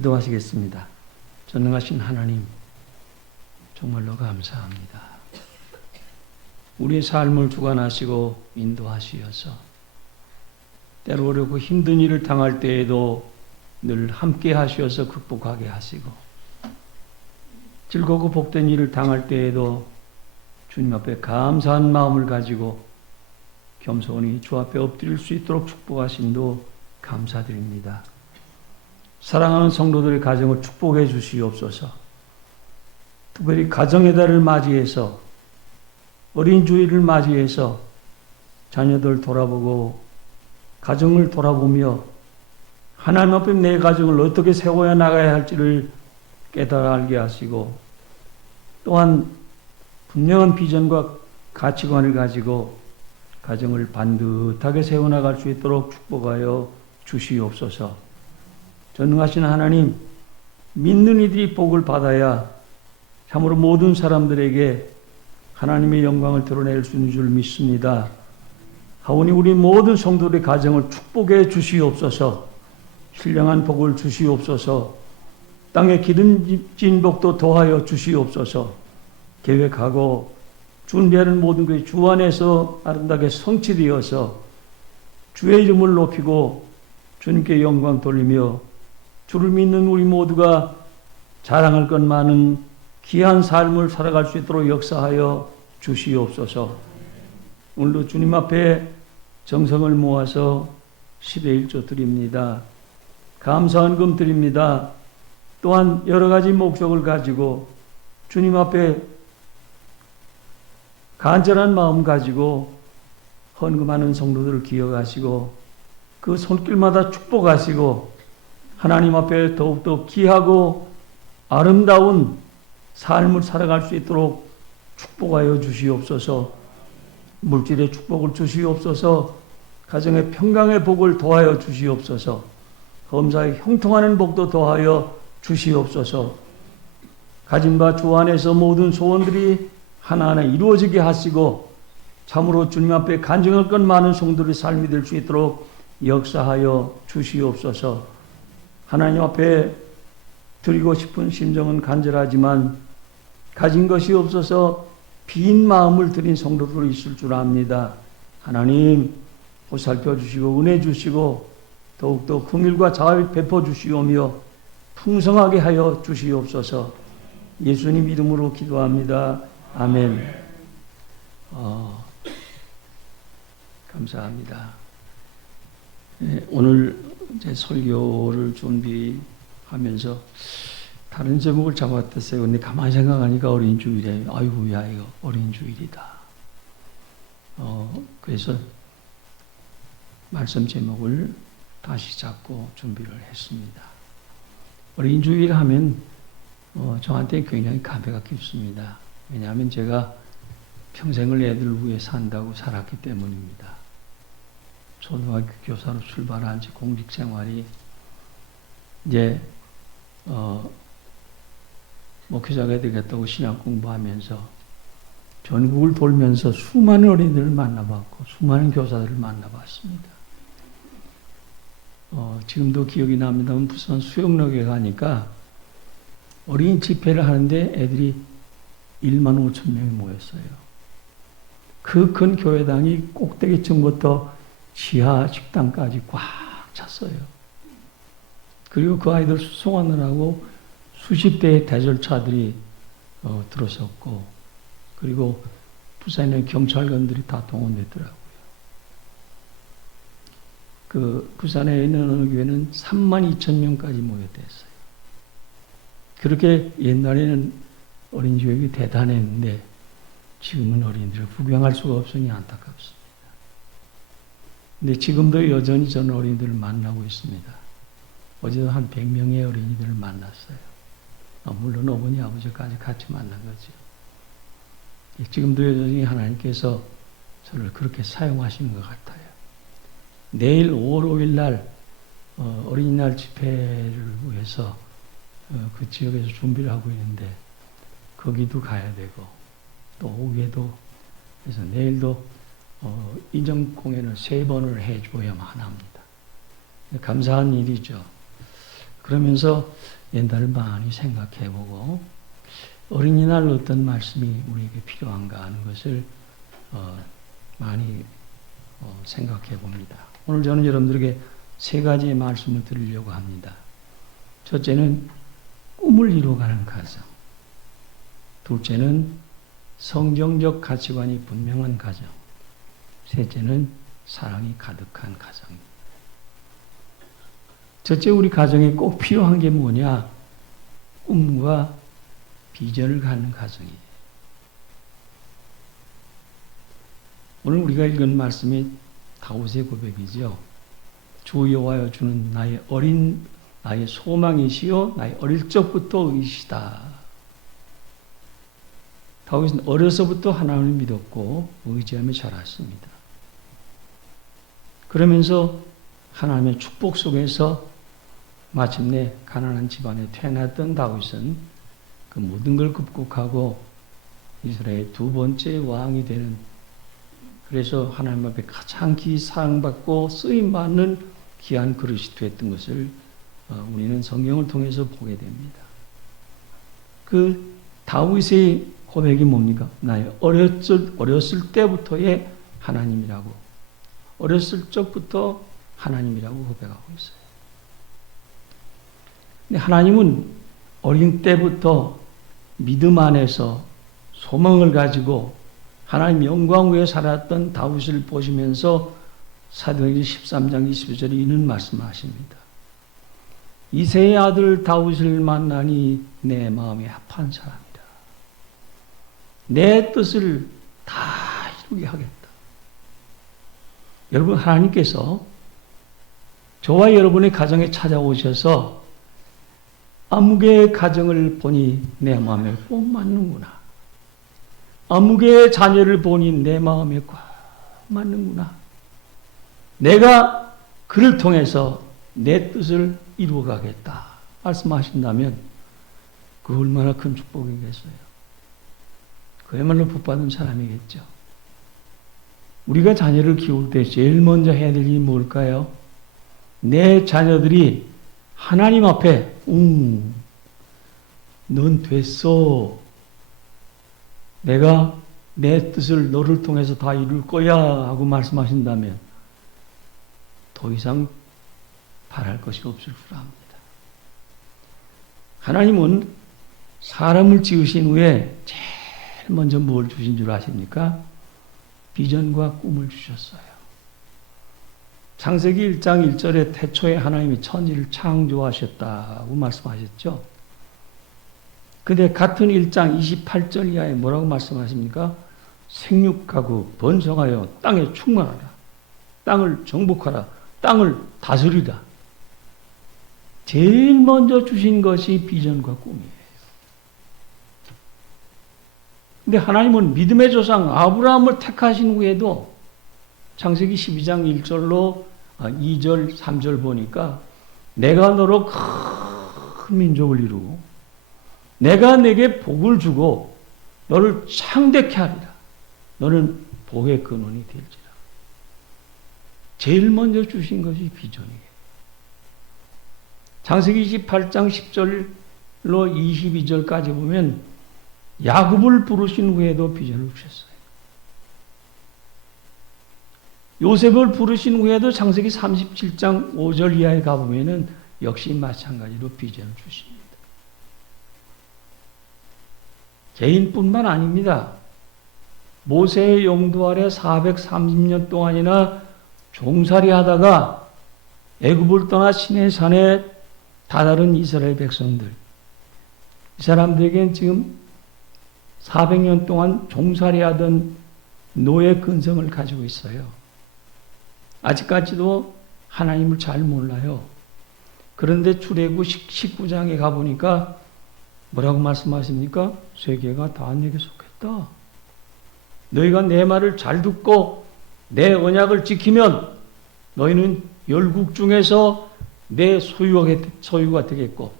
기도하시겠습니다. 전능하신 하나님, 정말로 감사합니다. 우리의 삶을 주관하시고 인도하시어서 때로 어렵고 힘든 일을 당할 때에도 늘 함께 하시어서 극복하게 하시고, 즐겁고 복된 일을 당할 때에도 주님 앞에 감사한 마음을 가지고 겸손히 주 앞에 엎드릴 수 있도록 축복하심도 감사드립니다. 사랑하는 성도들의 가정을 축복해 주시옵소서. 특별히 가정의 달을 맞이해서, 어린 주일을 맞이해서 자녀들 돌아보고 가정을 돌아보며 하나님 앞에 내 가정을 어떻게 세워야 나가야 할지를 깨달아 알게 하시고, 또한 분명한 비전과 가치관을 가지고 가정을 반듯하게 세워나갈 수 있도록 축복하여 주시옵소서. 전능하신 하나님, 믿는 이들이 복을 받아야 참으로 모든 사람들에게 하나님의 영광을 드러낼 수 있는 줄 믿습니다. 하오니 우리 모든 성도들의 가정을 축복해 주시옵소서. 신령한 복을 주시옵소서. 땅에 기름진 복도 더하여 주시옵소서. 계획하고 준비하는 모든 것이 주 안에서 아름답게 성취되어서 주의 이름을 높이고 주님께 영광 돌리며 주를 믿는 우리 모두가 자랑할 것 많은 귀한 삶을 살아갈 수 있도록 역사하여 주시옵소서. 오늘도 주님 앞에 정성을 모아서 10의 1조 드립니다. 감사한 금 드립니다. 또한 여러 가지 목적을 가지고 주님 앞에 간절한 마음 가지고 헌금하는 성도들을 기억하시고 그 손길마다 축복하시고 하나님 앞에 더욱더 귀하고 아름다운 삶을 살아갈 수 있도록 축복하여 주시옵소서. 물질의 축복을 주시옵소서. 가정의 평강의 복을 더하여 주시옵소서. 범사에 형통하는 복도 더하여 주시옵소서. 가진 바 주 안에서 모든 소원들이 하나하나 이루어지게 하시고 참으로 주님 앞에 간증할 것 많은 성도들의 삶이 될 수 있도록 역사하여 주시옵소서. 하나님 앞에 드리고 싶은 심정은 간절하지만 가진 것이 없어서 빈 마음을 드린 성도들이 있을 줄 압니다. 하나님 보살펴 주시고 은혜 주시고 더욱더 긍휼과 자비 베풀어 주시오며 풍성하게 하여 주시옵소서. 예수님 이름으로 기도합니다. 아멘. 감사합니다. 네, 오늘 제 설교를 준비하면서 다른 제목을 잡았댔어요. 근데 가만히 생각하니까 어린 주일에, 아이고야, 이거 어린 주일이다. 그래서 말씀 제목을 다시 잡고 준비를 했습니다. 어린 주일 하면 저한테 굉장히 감회가 깊습니다. 왜냐하면 제가 평생을 애들 위해 산다고 살았기 때문입니다. 초등학교 교사로 출발한 지 공직 생활이 이제 목회자가 되겠다고 신학 공부하면서 전국을 돌면서 수많은 어린이들을 만나봤고 수많은 교사들을 만나봤습니다. 지금도 기억이 납니다만 부산 수영역에 가니까 어린이 집회를 하는데 애들이 1만 5천 명이 모였어요. 그 큰 교회당이 꼭대기층부터 지하 식당까지 꽉 찼어요. 그리고 그 아이들 수송하느라고 수십 대의 대절차들이 들어섰고, 그리고 부산의 경찰관들이 다 동원됐더라고요. 그 부산에 있는 어느 교회는 3만 2천 명까지 모였댔어요. 그렇게 옛날에는 어린 교육이 대단했는데 지금은 어린이들을 구경할 수가 없으니 안타깝습니다. 근데 지금도 여전히 저는 어린이들을 만나고 있습니다. 어제도 한 100명의 어린이들을 만났어요. 물론 어머니, 아버지까지 같이 만난 거죠. 지금도 여전히 하나님께서 저를 그렇게 사용하시는 것 같아요. 내일 5월 5일 날 어린이날 집회를 위해서 그 지역에서 준비를 하고 있는데 거기도 가야 되고 또 오후에도, 그래서 내일도 인정 공연을 3번을 해줘야만 합니다. 감사한 일이죠. 그러면서 옛날을 많이 생각해보고 어린이날 어떤 말씀이 우리에게 필요한가 하는 것을 많이 생각해 봅니다. 오늘 저는 여러분들에게 세 가지의 말씀을 드리려고 합니다. 첫째는 꿈을 이루어가는 가정. 둘째는 성경적 가치관이 분명한 가정. 셋째는 사랑이 가득한 가정입니다. 첫째 우리 가정에 꼭 필요한 게 뭐냐? 꿈과 비전을 갖는 가정이에요. 오늘 우리가 읽은 말씀이 다윗의 고백이죠. 주 여호와여 주는 나의 소망이시요 나의 어릴 적부터 의시다. 다윗은 어려서부터 하나님을 믿었고 의지하며 자랐습니다. 그러면서 하나님의 축복 속에서 마침내 가난한 집안에 태어났던 다윗은 그 모든 걸 극복하고 이스라엘의 두 번째 왕이 되는, 그래서 하나님 앞에 가장 사랑받고 쓰임받는 귀한 그릇이 됐던 것을 우리는 성경을 통해서 보게 됩니다. 그 다윗의 고백이 뭡니까? 나의 어렸을 때부터의 하나님이라고, 어렸을 적부터 하나님이라고 고백하고 있어요. 근데 하나님은 어린 때부터 믿음 안에서 소망을 가지고 하나님 영광 위에 살았던 다윗을 보시면서 사도행전 13장 22절에 이는 말씀하십니다. 이새의 아들 다윗을 만나니 내 마음이 합한 사람이다. 내 뜻을 다 이루게 하겠다. 여러분, 하나님께서 저와 여러분의 가정에 찾아오셔서 아무개의 가정을 보니 내 마음에 꼭 맞는구나. 아무개의 자녀를 보니 내 마음에 꽉 맞는구나. 내가 그를 통해서 내 뜻을 이루어가겠다 말씀하신다면 그 얼마나 큰 축복이겠어요. 그야말로 복받은 사람이겠죠. 우리가 자녀를 키울 때 제일 먼저 해야 될 일이 뭘까요? 내 자녀들이 하나님 앞에 넌 됐어. 내가 내 뜻을 너를 통해서 다 이룰 거야 하고 말씀하신다면 더 이상 바랄 것이 없을 줄 압니다. 하나님은 사람을 지으신 후에 제일 먼저 뭘 주신 줄 아십니까? 비전과 꿈을 주셨어요. 창세기 1장 1절에 태초에 하나님이 천지를 창조하셨다고 말씀하셨죠. 근데 같은 1장 28절 이하에 뭐라고 말씀하십니까? 생육하고 번성하여 땅에 충만하라. 땅을 정복하라. 땅을 다스리라. 제일 먼저 주신 것이 비전과 꿈이에요. 근데 하나님은 믿음의 조상 아브라함을 택하신 후에도 창세기 12장 1절로 2절, 3절 보니까 내가 너로 큰 민족을 이루고 내가 내게 복을 주고 너를 창대케 하리라. 너는 복의 근원이 될지라. 제일 먼저 주신 것이 비전이에요. 창세기 28장 10절로 22절까지 보면 야곱을 부르신 후에도 비전을 주셨어요. 요셉을 부르신 후에도 창세기 37장 5절 이하에 가보면은 역시 마찬가지로 비전을 주십니다. 개인뿐만 아닙니다. 모세의 용도 아래 430년 동안이나 종살이 하다가 애굽을 떠나 시내산에 다다른 이스라엘 백성들, 이 사람들에게는 지금 400년 동안 종살이 하던 노예 근성을 가지고 있어요. 아직까지도 하나님을 잘 몰라요. 그런데 출애굽 19장에 가보니까 뭐라고 말씀하십니까? 세계가 다 내게 속했다. 너희가 내 말을 잘 듣고 내 언약을 지키면 너희는 열국 중에서 내 소유가 되겠고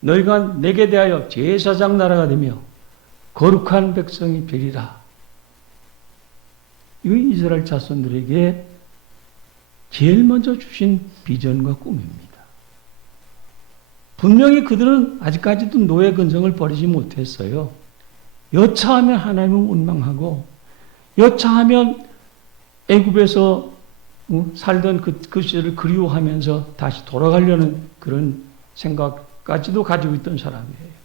너희가 내게 대하여 제사장 나라가 되며 거룩한 백성이 되리라. 이 이스라엘 자손들에게 제일 먼저 주신 비전과 꿈입니다. 분명히 그들은 아직까지도 노예 근성을 버리지 못했어요. 여차하면 하나님을 원망하고 여차하면 애굽에서 살던 그 시절을 그리워하면서 다시 돌아가려는 그런 생각까지도 가지고 있던 사람이에요.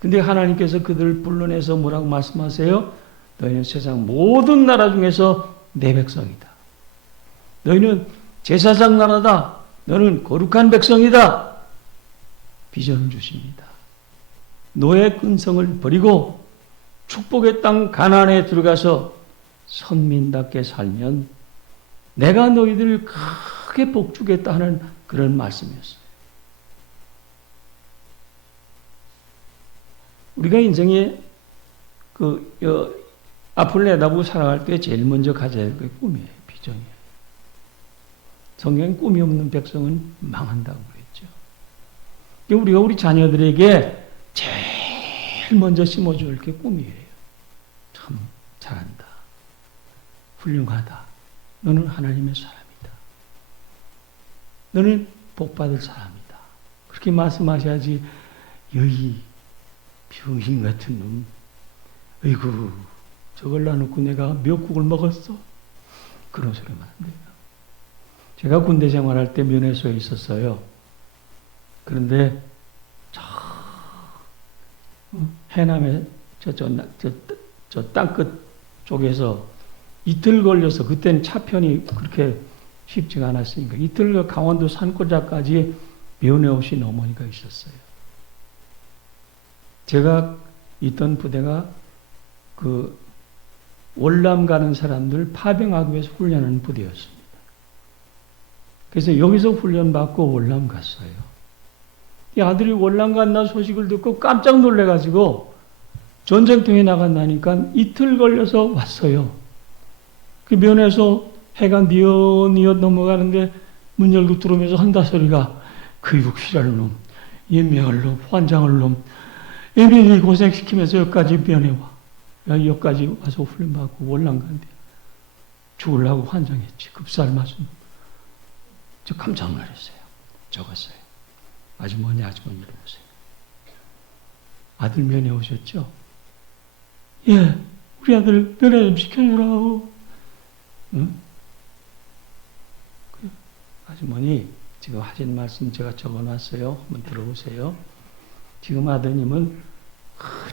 근데 하나님께서 그들을 불러내서 뭐라고 말씀하세요? 너희는 세상 모든 나라 중에서 내 백성이다. 너희는 제사장 나라다. 너는 거룩한 백성이다. 비전을 주십니다. 노예 근성을 버리고 축복의 땅 가나안에 들어가서 선민답게 살면 내가 너희들을 크게 복주겠다 하는 그런 말씀이었어요. 우리가 인생에 앞을 내다보고 살아갈 때 제일 먼저 가져야 할 게 꿈이에요. 비전이에요. 성경에 꿈이 없는 백성은 망한다고 그랬죠. 우리가 우리 자녀들에게 제일 먼저 심어줄 게 꿈이에요. 참 잘한다. 훌륭하다. 너는 하나님의 사람이다. 너는 복받을 사람이다. 그렇게 말씀하셔야지 여기 병신 같은 놈. 아이고 저걸 놔놓고 내가 미역국을 먹었어. 그런 소리만 안 돼요. 제가 군대 생활할 때 면회소에 있었어요. 그런데 저 해남의 저 땅끝 쪽에서 이틀 걸려서 그때는 차편이 그렇게 쉽지가 않았으니까 이틀 강원도 산골짜까지 면회 오신 어머니가 있었어요. 제가 있던 부대가 그 월남 가는 사람들 파병하기 위해서 훈련하는 부대였습니다. 그래서 여기서 훈련받고 월남 갔어요. 이 아들이 월남 간다 소식을 듣고 깜짝 놀래가지고 전쟁터에 나간다니까 이틀 걸려서 왔어요. 그 면에서 해가 뉘엿뉘엿 넘어가는데 문 열고 들어오면서 한다 소리가 그 육실할 놈, 예명할 놈, 환장할 놈, 애미리 고생시키면서 여기까지 면해와. 여기까지 와서 훈련받고 월남 간대. 죽으려고 환장했지. 급살 맞은 놈. 저 깜짝 놀랐어요. 적었어요. 아주머니 이러면서요. 아들 면회 오셨죠? 예, 우리 아들 면회 좀 시켜주라고. 응? 아주머니 지금 하신 말씀 제가 적어놨어요. 한번 들어보세요. 지금 아드님은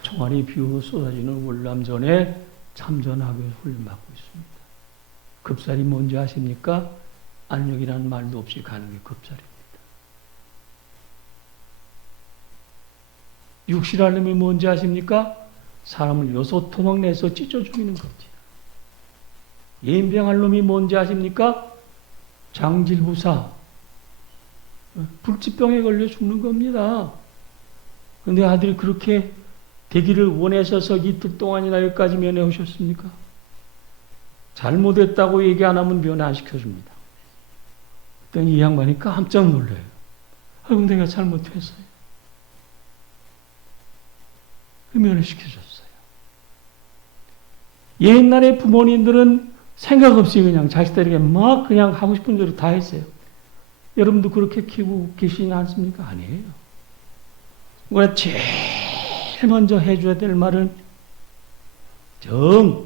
총알이 비우고 쏟아지는 월남전에 참전하기 위해서 훈련받고 있습니다. 급살이 뭔지 아십니까? 안력이라는 말도 없이 가는 게 급살입니다. 육실할 놈이 뭔지 아십니까? 사람을 요소토막 내서 찢어 죽이는 겁니다. 예인병할 놈이 뭔지 아십니까? 장질부사. 불치병에 걸려 죽는 겁니다. 그런데 아들이 그렇게 되기를 원해서서 이틀 동안이나 여기까지 면회 오셨습니까? 잘못했다고 얘기 안 하면 면회 안 시켜줍니다. 그랬더니 이 양반이 깜짝 놀라요. 아이고 내가 잘못했어요. 면회 시켜줬어요. 옛날에 부모님들은 생각 없이 그냥 자식들에게 막 그냥 하고 싶은 대로 다 했어요. 여러분도 그렇게 키우고 계시지 않습니까? 아니에요. 우리가 제일 먼저 해줘야 될 말은 정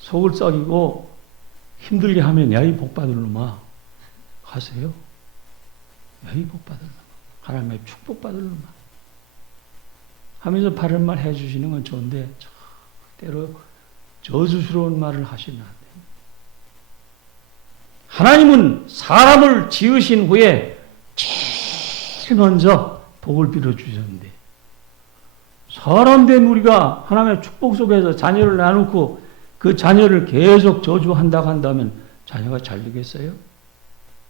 속을 썩이고 힘들게 하면 야 이 복받을 놈아 하세요. 야 이 복받을 놈아 하나님의 축복받을 놈아 하면서 바른 말 해주시는 건 좋은데 때로 저주스러운 말을 하시면 안 돼요. 하나님은 사람을 지으신 후에 제일 먼저 복을 빌어주셨는데 사람 된 우리가 하나님의 축복 속에서 자녀를 나누고 그 자녀를 계속 저주한다고 한다면 자녀가 잘 되겠어요?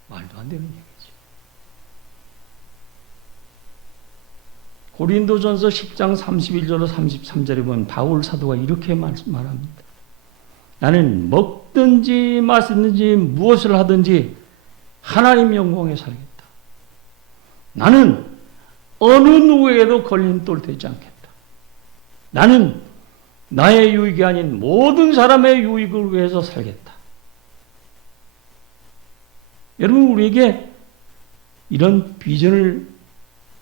말도 안 되는 얘기죠. 고린도전서 10장 31절로 33절에 보면 바울 사도가 이렇게 말합니다. 나는 먹든지 마시든지 무엇을 하든지 하나님 영광에 살겠다. 나는 어느 누구에게도 걸림돌 되지 않겠다. 나는 나의 유익이 아닌 모든 사람의 유익을 위해서 살겠다. 여러분 우리에게 이런 비전을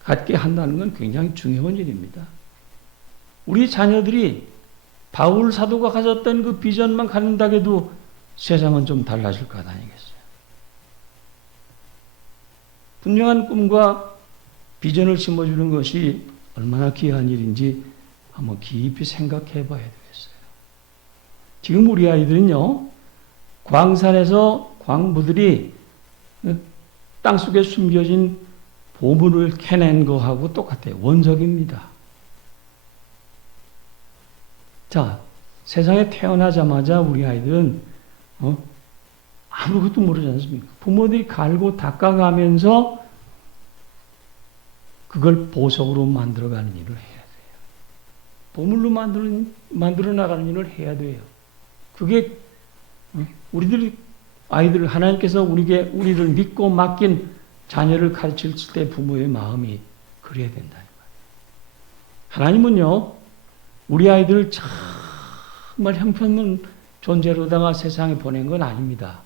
갖게 한다는 건 굉장히 중요한 일입니다. 우리 자녀들이 바울 사도가 가졌던 그 비전만 갖는다고 해도 세상은 좀 달라질 것 아니겠어요? 분명한 꿈과 비전을 심어주는 것이 얼마나 귀한 일인지 한번 깊이 생각해 봐야 되겠어요. 지금 우리 아이들은요, 광산에서 광부들이 땅속에 숨겨진 보물을 캐낸 거하고 똑같아요. 원석입니다. 자, 세상에 태어나자마자 우리 아이들은 아무것도 모르지 않습니까? 부모들이 갈고 닦아가면서 그걸 보석으로 만들어가는 일을 해야 돼요. 보물로 만들어 나가는 일을 해야 돼요. 그게 아이들 하나님께서 우리를 믿고 맡긴 자녀를 가르칠 때 부모의 마음이 그래야 된다. 하나님은요, 우리 아이들을 정말 형편없는 존재로다가 세상에 보낸 건 아닙니다.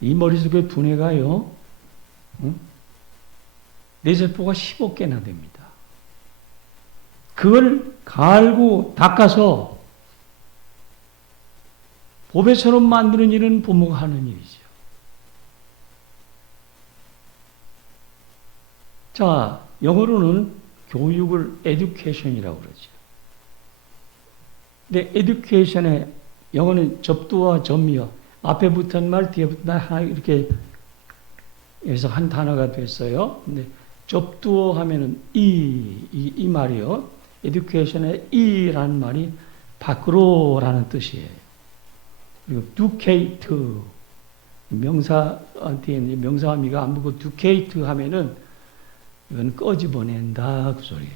이 머릿속에 두뇌가요, 뇌세포가 15개나 됩니다. 그걸 갈고 닦아서 보배처럼 만드는 일은 부모가 하는 일이죠. 자, 영어로는 교육을 education이라고 그러죠. 근데 education의 영어는 접두와 점이요. 앞에 붙은 말, 뒤에 붙은 말 하나 이렇게 해서 한 단어가 됐어요. 근데 접두어 하면은 이 말이요. education의 이라는 말이 밖으로라는 뜻이에요. 그리고 ducate 명사 뒤에 명사미가 안 붙고 ducate 하면은 이건 끄집어낸다 그 소리예요.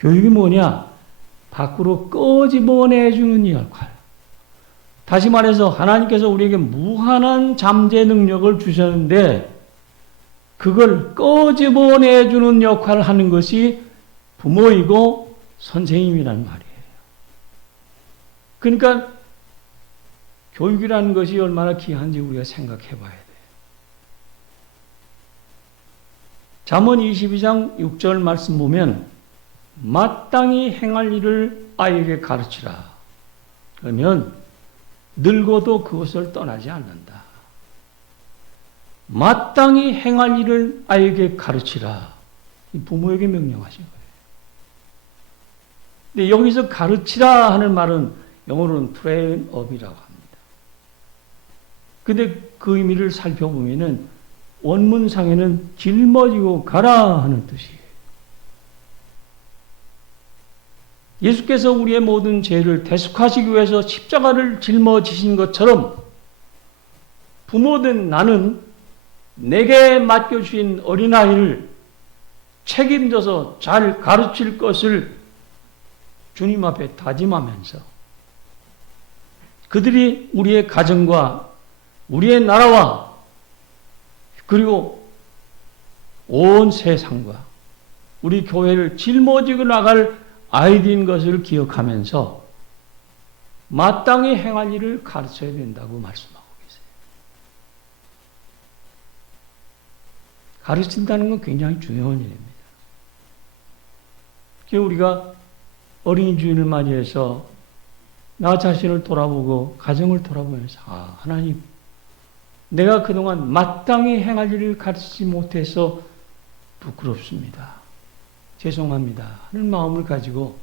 교육이 뭐냐? 밖으로 끄집어내주는 역할. 다시 말해서 하나님께서 우리에게 무한한 잠재 능력을 주셨는데 그걸 끄집어내주는 역할을 하는 것이 부모이고 선생님이라는 말이에요. 그러니까 교육이라는 것이 얼마나 귀한지 우리가 생각해 봐야 돼요. 잠언 22장 6절 말씀 보면 마땅히 행할 일을 아이에게 가르치라. 그러면 늙어도 그것을 떠나지 않는다. 마땅히 행할 일을 아이에게 가르치라. 부모에게 명령하신 거예요. 근데 여기서 가르치라 하는 말은 영어로는 train up이라고 합니다. 근데 그 의미를 살펴보면은 원문상에는 짊어지고 가라 하는 뜻이에요. 예수께서 우리의 모든 죄를 대속하시기 위해서 십자가를 짊어지신 것처럼 부모된 나는 내게 맡겨주신 어린아이를 책임져서 잘 가르칠 것을 주님 앞에 다짐하면서 그들이 우리의 가정과 우리의 나라와 그리고 온 세상과 우리 교회를 짊어지고 나갈 아이들인 것을 기억하면서 마땅히 행할 일을 가르쳐야 된다고 말씀하고 계세요. 가르친다는 건 굉장히 중요한 일입니다. 우리가 어린이 주일을 맞이해서 나 자신을 돌아보고 가정을 돌아보면서 하나님 내가 그동안 마땅히 행할 일을 가르치지 못해서 부끄럽습니다. 죄송합니다. 하는 마음을 가지고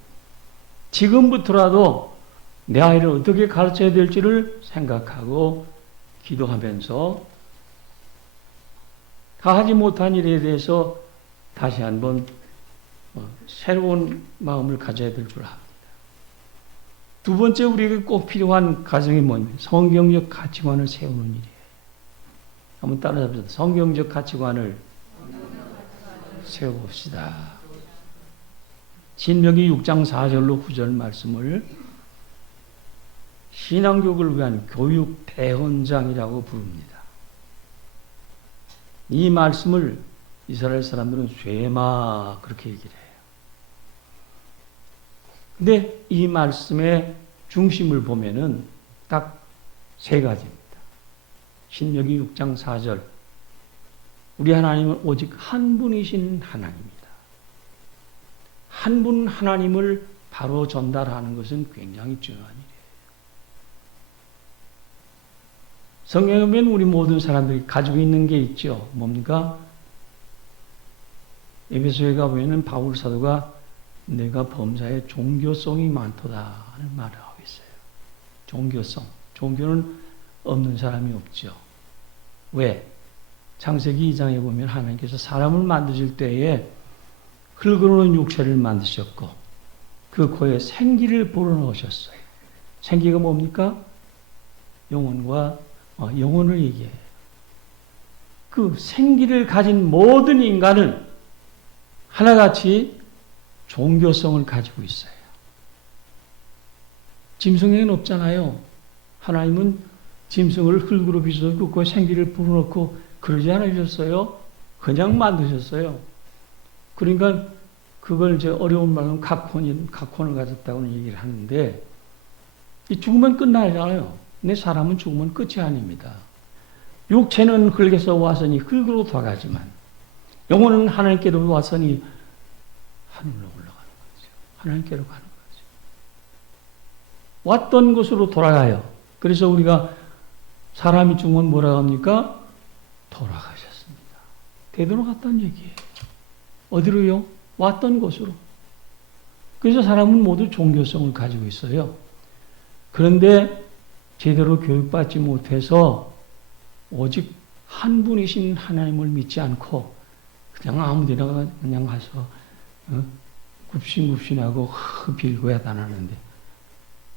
지금부터라도 내 아이를 어떻게 가르쳐야 될지를 생각하고 기도하면서 다 하지 못한 일에 대해서 다시 한번 새로운 마음을 가져야 될 줄 압니다. 두 번째 우리에게 꼭 필요한 가정이 뭐냐면 성경적 가치관을 세우는 일이에요. 한번 따라잡시다. 성경적 가치관을 세워봅시다. 신명기 6장 4절로 9절 말씀을 신앙교육을 위한 교육 대헌장이라고 부릅니다. 이 말씀을 이스라엘 사람들은 쇠마 그렇게 얘기를 해요. 근데 이 말씀의 중심을 보면은 딱 세 가지입니다. 신명기 6장 4절 우리 하나님은 오직 한 분이신 하나님입니다. 한 분 하나님을 바로 전달하는 것은 굉장히 중요한 일이에요. 성경에 보면 우리 모든 사람들이 가지고 있는 게 있죠. 뭡니까? 에베소에 가보면 바울 사도가 내가 범사에 종교성이 많도다 하는 말을 하고 있어요. 종교성. 종교는 없는 사람이 없죠. 왜? 창세기 2장에 보면 하나님께서 사람을 만드실 때에 흙으로는 육체를 만드셨고 그 코에 생기를 불어넣으셨어요. 생기가 뭡니까? 영혼을 얘기해요. 그 생기를 가진 모든 인간은 하나같이 종교성을 가지고 있어요. 짐승에는 없잖아요. 하나님은 짐승을 흙으로 빚어서 그 코에 생기를 불어넣고 그러지 않으셨어요. 그냥 만드셨어요. 그러니까 그걸 이제 어려운 말로 각혼을 가졌다고는 얘기를 하는데 이 죽으면 끝나잖아요. 근데 사람은 죽으면 끝이 아닙니다. 육체는 흙에서 왔으니 흙으로 돌아가지만 영혼은 하나님께로 왔으니 하늘로 올라가는 거죠. 하나님께로 가는 거죠. 왔던 곳으로 돌아가요. 그래서 우리가 사람이 죽으면 뭐라고 합니까? 돌아가셨습니다. 되돌아갔다는 얘기예요. 어디로요? 왔던 곳으로. 그래서 사람은 모두 종교성을 가지고 있어요. 그런데 제대로 교육받지 못해서 오직 한 분이신 하나님을 믿지 않고 그냥 아무 데나 그냥 가서 굽신굽신하고 빌고야 다나는데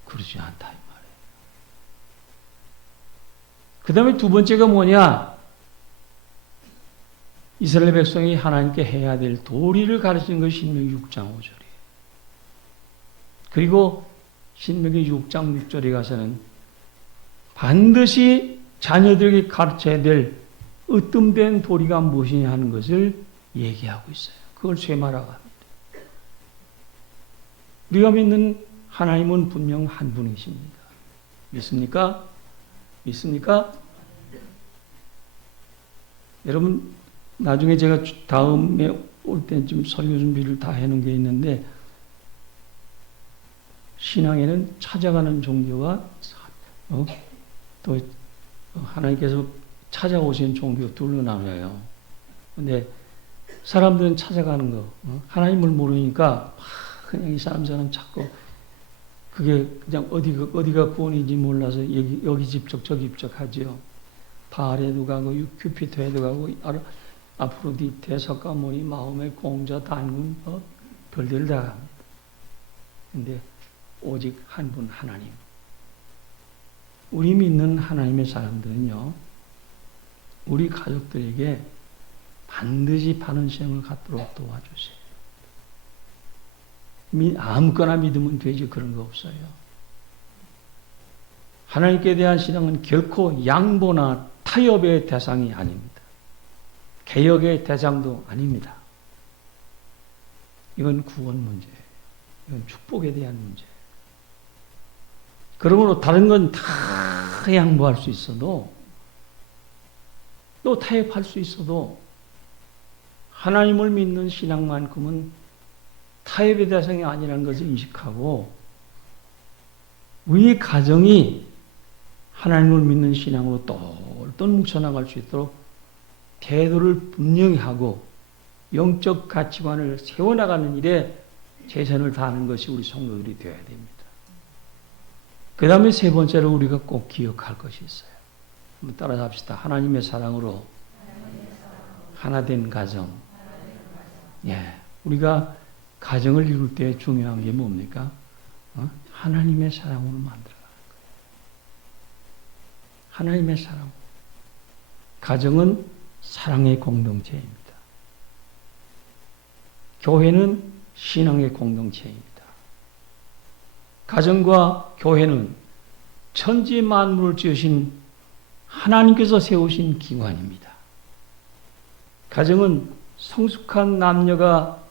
그러지 않다 이 말이에요. 그 다음에 두 번째가 뭐냐? 이스라엘 백성이 하나님께 해야 될 도리를 가르치는 것이 신명기 6장 5절이에요. 그리고 신명기 6장 6절에 가서는 반드시 자녀들에게 가르쳐야 될 으뜸된 도리가 무엇이냐 하는 것을 얘기하고 있어요. 그걸 쇠마라고 합니다. 우리가 믿는 하나님은 분명 한 분이십니다. 믿습니까? 믿습니까? 여러분 나중에 제가 다음에 올 때쯤 설교 준비를 다 해놓은 게 있는데 신앙에는 찾아가는 종교와 또 하나님께서 찾아오신 종교 둘로 나눠요. 근데 사람들은 찾아가는 거 하나님을 모르니까 그냥 이 사람 찾고 그게 그냥 어디가 구원인지 몰라서 여기 집적 저기 집적 하지요. 바알에도 가고 큐피터에도 가고 아프로디테, 석가모니, 마음의 공자, 단군 별들 다 갑니다. 근데 오직 한 분 하나님. 우리 믿는 하나님의 사람들은요. 우리 가족들에게 반드시 바른 신앙을 갖도록 도와주세요. 아무거나 믿으면 되지 그런 거 없어요. 하나님께 대한 신앙은 결코 양보나 타협의 대상이 아닙니다. 개혁의 대상도 아닙니다. 이건 구원 문제예요. 이건 축복에 대한 문제예요. 그러므로 다른 건 다 양보할 수 있어도 또 타협할 수 있어도 하나님을 믿는 신앙만큼은 타협의 대상이 아니라는 것을 인식하고 우리 가정이 하나님을 믿는 신앙으로 똘똘 뭉쳐나갈 수 있도록 태도를 분명히 하고 영적 가치관을 세워나가는 일에 최선을 다하는 것이 우리 성도들이 되어야 됩니다. 그 다음에 세 번째로 우리가 꼭 기억할 것이 있어요. 한번 따라서 합시다. 하나님의 사랑으로 하나된 가정. 예, 우리가 가정을 이룰 때 중요한 게 뭡니까? 하나님의 사랑으로 만들어가는 거예요. 하나님의 사랑. 가정은 사랑의 공동체입니다. 교회는 신앙의 공동체입니다. 가정과 교회는 천지 만물을 지으신 하나님께서 세우신 기관입니다. 가정은 성숙한 남녀가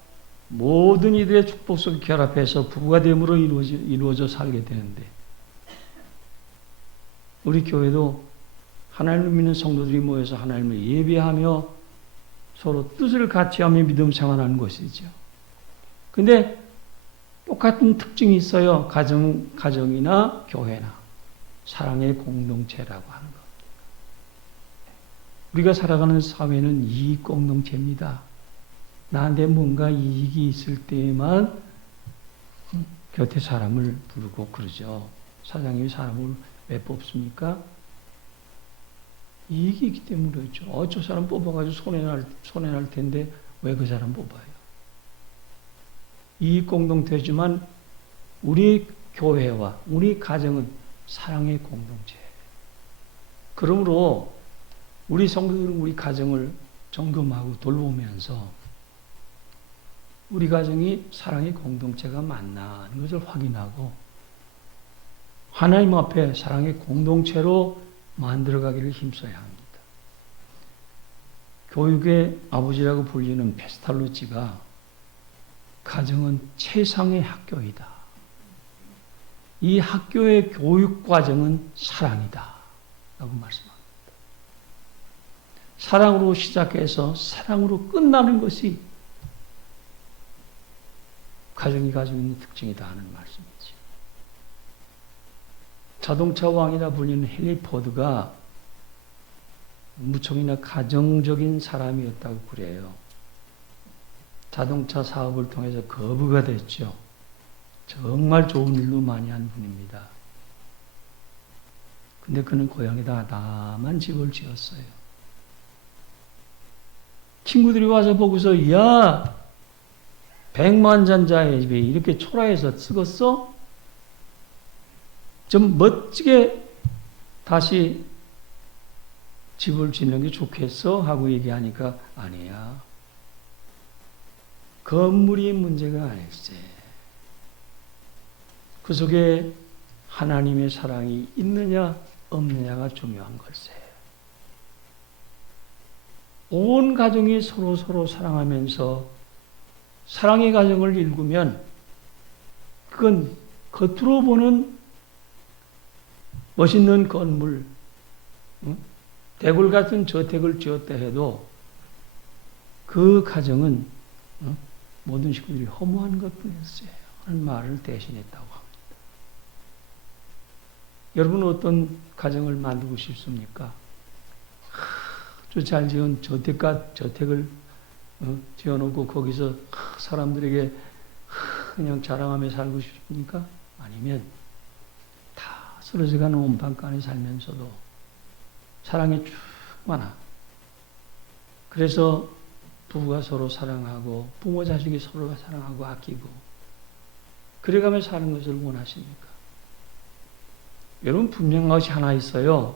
모든 이들의 축복 속에 결합해서 부부가 됨으로 이루어져 살게 되는데 우리 교회도 하나님을 믿는 성도들이 모여서 하나님을 예배하며 서로 뜻을 같이 하며 믿음 생활하는 것이죠. 근데 똑같은 특징이 있어요. 가정이나 교회나 사랑의 공동체라고 하는 것. 우리가 살아가는 사회는 이익 공동체입니다. 나한테 뭔가 이익이 있을 때에만 곁에 사람을 부르고 그러죠. 사장님이 사람을 왜 뽑습니까? 이익이 있기 때문에 그렇죠. 저 사람 뽑아가지고 손해날 텐데 왜 그 사람 뽑아요? 이익 공동체지만 우리 교회와 우리 가정은 사랑의 공동체. 그러므로 우리 성도들은 우리 가정을 점검하고 돌보면서 우리 가정이 사랑의 공동체가 맞나는 것을 확인하고 하나님 앞에 사랑의 공동체로 만들어가기를 힘써야 합니다. 교육의 아버지라고 불리는 페스탈로치가 가정은 최상의 학교이다. 이 학교의 교육 과정은 사랑이다. 라고 말씀합니다. 사랑으로 시작해서 사랑으로 끝나는 것이 가정이 가지고 있는 특징이다 하는 말씀이지. 자동차 왕이라 불리는 헨리 포드가 무척이나 가정적인 사람이었다고 그래요. 자동차 사업을 통해서 거부가 됐죠. 정말 좋은 일로 많이 한 분입니다. 근데 그는 고향에다 나만 집을 지었어요. 친구들이 와서 보고서 야, 백만장자의 집에 이렇게 초라해서 쓰겄어? 좀 멋지게 다시 집을 짓는 게 좋겠어? 하고 얘기하니까 아니야. 건물이 문제가 아닐세. 그 속에 하나님의 사랑이 있느냐 없느냐가 중요한 걸세. 온 가정이 서로 사랑하면서 사랑의 가정을 일구면 그건 겉으로 보는 멋있는 건물, 대굴 같은 저택을 지었다 해도 그 가정은 모든 식구들이 허무한 것뿐이었어요. 하는 말을 대신했다고 합니다. 여러분은 어떤 가정을 만들고 싶습니까? 아주 잘 지은 저택을 지어놓고 거기서 사람들에게 그냥 자랑하며 살고 싶습니까? 아니면 다 쓰러져가는 온방간에 살면서도 사랑이 충만한, 그래서 부부가 서로 사랑하고 부모 자식이 서로 사랑하고 아끼고 그래가며 사는 것을 원하십니까? 여러분 분명한 것이 하나 있어요.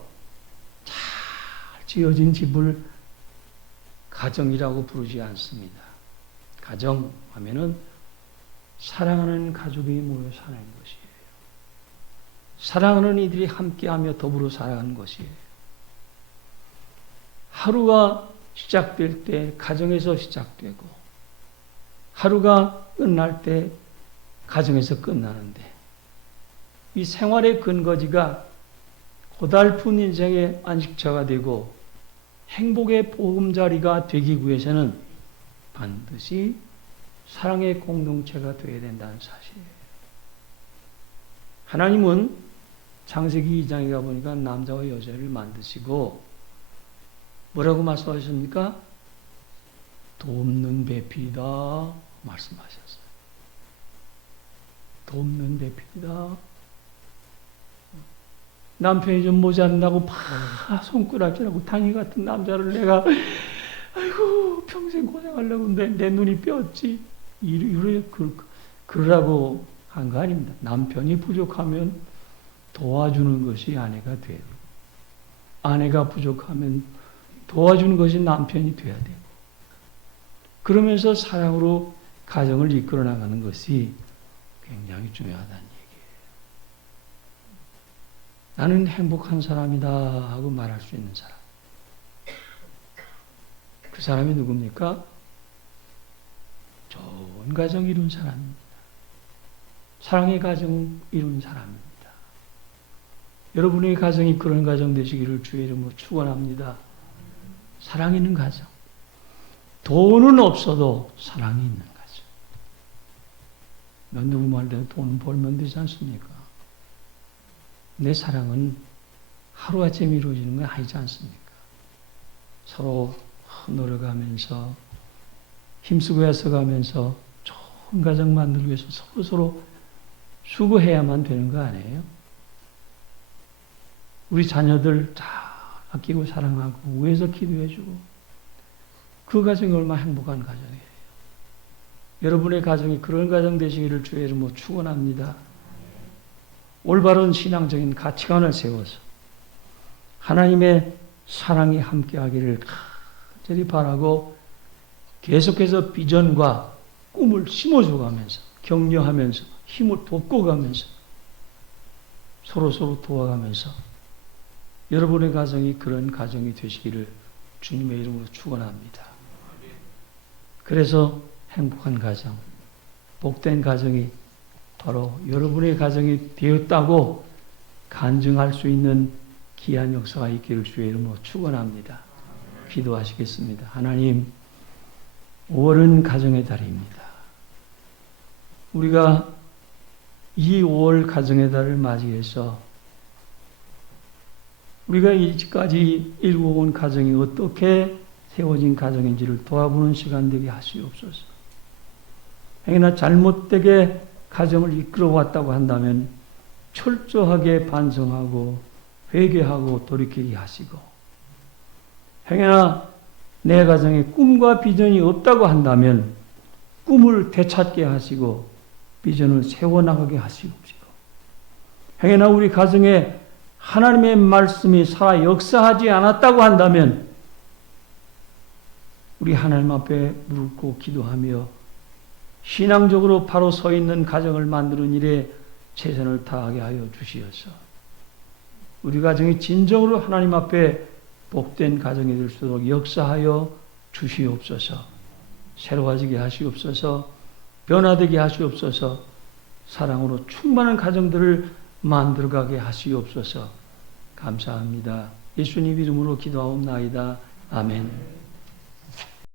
잘 지어진 집을 가정이라고 부르지 않습니다. 가정 하면은 사랑하는 가족이 모여 사는 것이에요. 사랑하는 이들이 함께하며 더불어 살아가는 것이에요. 하루가 시작될 때 가정에서 시작되고 하루가 끝날 때 가정에서 끝나는데 이 생활의 근거지가 고달픈 인생의 안식처가 되고 행복의 보금자리가 되기 위해서는 반드시 사랑의 공동체가 되어야 된다는 사실이에요. 하나님은 창세기 2장에 가보니까 남자와 여자를 만드시고 뭐라고 말씀하셨습니까? 돕는 배필이다 말씀하셨어요. 돕는 배필이다. 남편이 좀 모자란다고 손가락질하고 당이 같은 남자를 내가 아이고 평생 고생하려고 내 눈이 뼈었지 그러라고 한 거 아닙니다. 남편이 부족하면 도와주는 것이 아내가 돼야 되고 아내가 부족하면 도와주는 것이 남편이 돼야 되고 그러면서 사랑으로 가정을 이끌어 나가는 것이 굉장히 중요하다는 얘기예요. 나는 행복한 사람이다 하고 말할 수 있는 사람. 그 사람이 누굽니까? 좋은 가정 이룬 사람입니다. 사랑의 가정 이룬 사람입니다. 여러분의 가정이 그런 가정 되시기를 주의 이름으로 축원합니다. 사랑 있는 가정. 돈은 없어도 사랑이 있는 거죠. 누구 말대로 돈 벌면 되지 않습니까? 내 사랑은 하루아침에 이루어지는 건 아니지 않습니까? 서로 노력하면서 힘쓰고 애써가면서 좋은 가정 만들기 위해서 서로 수고해야만 되는 거 아니에요? 우리 자녀들 잘 아끼고 사랑하고 위해서 기도해주고 그 가정이 얼마나 행복한 가정이에요. 여러분의 가정이 그런 가정 되시기를 주의 이름으로 축원합니다. 올바른 신앙적인 가치관을 세워서 하나님의 사랑이 함께하기를 간절히 바라고 계속해서 비전과 꿈을 심어줘가면서 격려하면서 힘을 돋궈가면서 서로 도와가면서 여러분의 가정이 그런 가정이 되시기를 주님의 이름으로 축원합니다. 그래서 행복한 가정, 복된 가정이 바로 여러분의 가정이 되었다고 간증할 수 있는 귀한 역사가 있기를 주의 이름으로 축원합니다. 기도하시겠습니다. 하나님, 5월은 가정의 달입니다. 우리가 이 5월 가정의 달을 맞이해서 우리가 이제까지 일궈온 가정이 어떻게 세워진 가정인지를 돌아보는 시간 되게 하시옵소서. 행여나 잘못되게 가정을 이끌어왔다고 한다면 철저하게 반성하고 회개하고 돌이키게 하시고, 행여나 내 가정에 꿈과 비전이 없다고 한다면 꿈을 되찾게 하시고 비전을 세워나가게 하시옵시고, 행여나 우리 가정에 하나님의 말씀이 살아 역사하지 않았다고 한다면 우리 하나님 앞에 무릎 꿇고 기도하며 신앙적으로 바로 서 있는 가정을 만드는 일에 최선을 다하게 하여 주시어서 우리 가정이 진정으로 하나님 앞에 복된 가정이 될 수 있도록 역사하여 주시옵소서. 새로워지게 하시옵소서. 변화되게 하시옵소서. 사랑으로 충만한 가정들을 만들어가게 하시옵소서. 감사합니다. 예수님 이름으로 기도하옵나이다. 아멘.